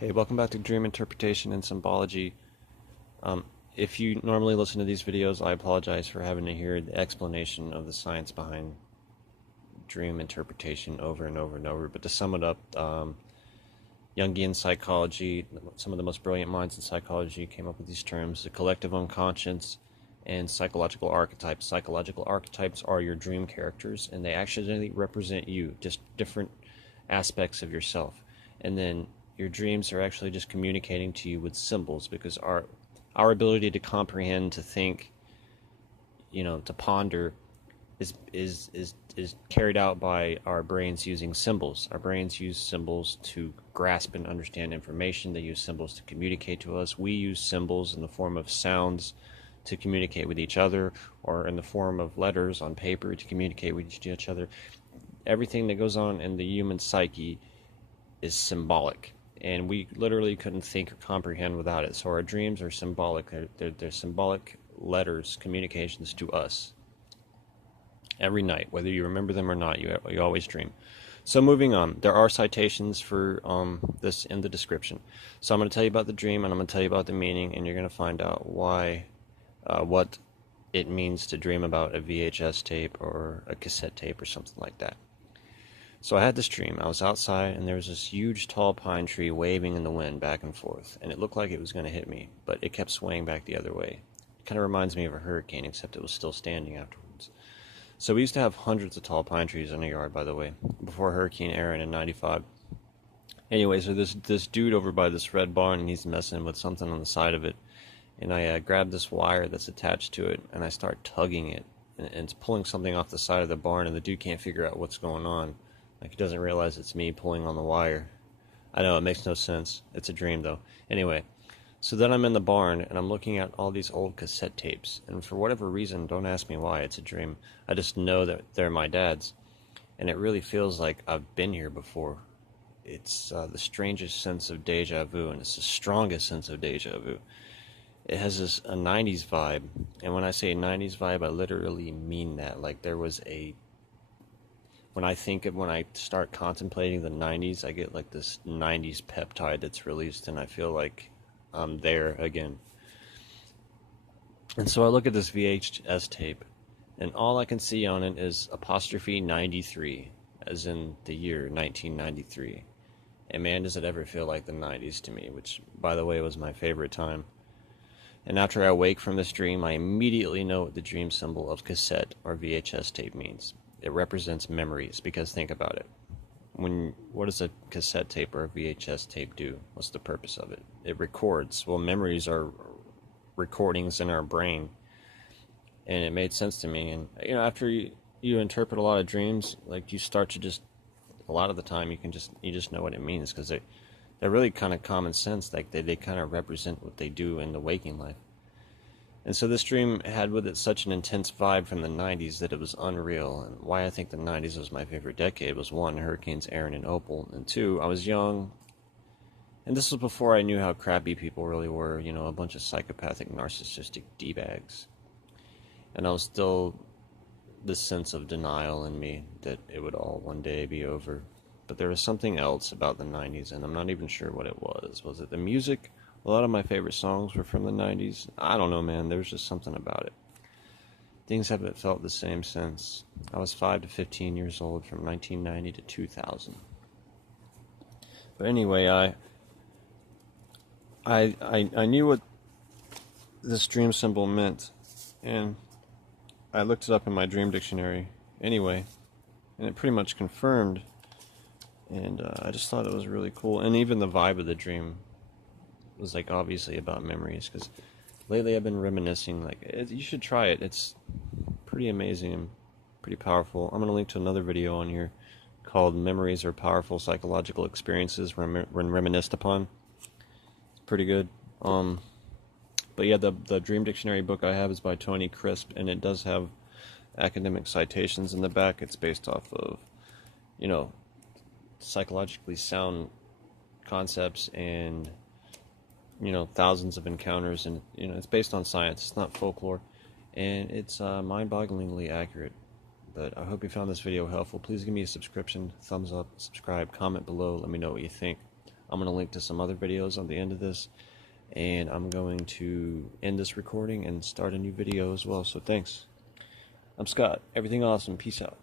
Hey, welcome back to Dream Interpretation and Symbology. If you normally listen to these videos, I apologize for having to hear the explanation of the science behind dream interpretation over and over and over. But to sum it up, Jungian psychology, some of the most brilliant minds in psychology came up with these terms: the collective unconscious and psychological archetypes. Psychological archetypes are your dream characters, and they actually represent you, just different aspects of yourself. And then your dreams are actually just communicating to you with symbols, because our ability to comprehend, to think, to ponder is carried out by our brains using symbols. Our brains use symbols to grasp and understand information. They use symbols to communicate to us. We use symbols in the form of sounds to communicate with each other, or in the form of letters on paper to communicate with each other. Everything that goes on in the human psyche is symbolic, and we literally couldn't think or comprehend without it. So our dreams are symbolic. They're symbolic letters, communications to us. Every night, whether you remember them or not, you always dream. So moving on, there are citations for this in the description. So I'm going to tell you about the dream, and I'm going to tell you about the meaning, and you're going to find out why, what it means to dream about a VHS tape or a cassette tape or something like that. So I had this dream. I was outside, and there was this huge tall pine tree waving in the wind back and forth, and it looked like it was going to hit me, but it kept swaying back the other way. It kind of reminds me of a hurricane, except it was still standing afterwards. So we used to have hundreds of tall pine trees in our yard, by the way, before Hurricane Aaron in '95. Anyway, so this dude over by this red barn, and he's messing with something on the side of it, and I grabbed this wire that's attached to it, and I start tugging it, and it's pulling something off the side of the barn, and the dude can't figure out what's going on. Like, he doesn't realize it's me pulling on the wire. I know, it makes no sense. It's a dream, though. Anyway, so then I'm in the barn, and I'm looking at all these old cassette tapes. And for whatever reason, don't ask me why, it's a dream. I just know that they're my dad's. And it really feels like I've been here before. It's the strangest sense of deja vu, and it's the strongest sense of deja vu. It has a 90s vibe. And when I say 90s vibe, I literally mean that. Like, there was a... When I start contemplating the 90s, I get like this 90s peptide that's released, and I feel like I'm there again. And so I look at this VHS tape, and all I can see on it is apostrophe 93, as in the year 1993. And man, does it ever feel like the 90s to me, which, by the way, was my favorite time. And after I wake from this dream, I immediately know what the dream symbol of cassette or VHS tape means. It represents memories, because think about it. What does a cassette tape or a VHS tape do? What's the purpose of it? It records. Well, memories are recordings in our brain, and it made sense to me. And after you interpret a lot of dreams, like, you start to just, a lot of the time you just know what it means, because they're really kind of common sense. Like, they kind of represent what they do in the waking life. And so this dream had with it such an intense vibe from the 90s that it was unreal. And why I think the 90s was my favorite decade was, one, Hurricanes Aaron and Opal, and two, I was young, and this was before I knew how crappy people really were, a bunch of psychopathic, narcissistic D-bags. And I was still this sense of denial in me that it would all one day be over. But there was something else about the 90s, and I'm not even sure what it was. Was it the music? A lot of my favorite songs were from the 90s. I don't know, man. There was just something about it. Things haven't felt the same since. I was 5 to 15 years old, from 1990 to 2000. But anyway, I knew what this dream symbol meant, and I looked it up in my dream dictionary anyway, and it pretty much confirmed, and I just thought it was really cool. And even the vibe of the dream was, like, obviously about memories, because lately I've been reminiscing. You should try it. It's pretty amazing and pretty powerful. I'm going to link to another video on here called Memories Are Powerful Psychological Experiences When Reminisced Upon. It's pretty good. But yeah, the Dream Dictionary book I have is by Tony Crisp, and it does have academic citations in the back. It's based off of, psychologically sound concepts and thousands of encounters, and it's based on science. It's not folklore, and it's mind-bogglingly accurate. But I hope you found this video helpful. Please give me a subscription, thumbs up, subscribe, comment below, let me know what you think. I'm going to link to some other videos on the end of this, and I'm going to end this recording and start a new video as well. So thanks. I'm Scott. Everything awesome. Peace out.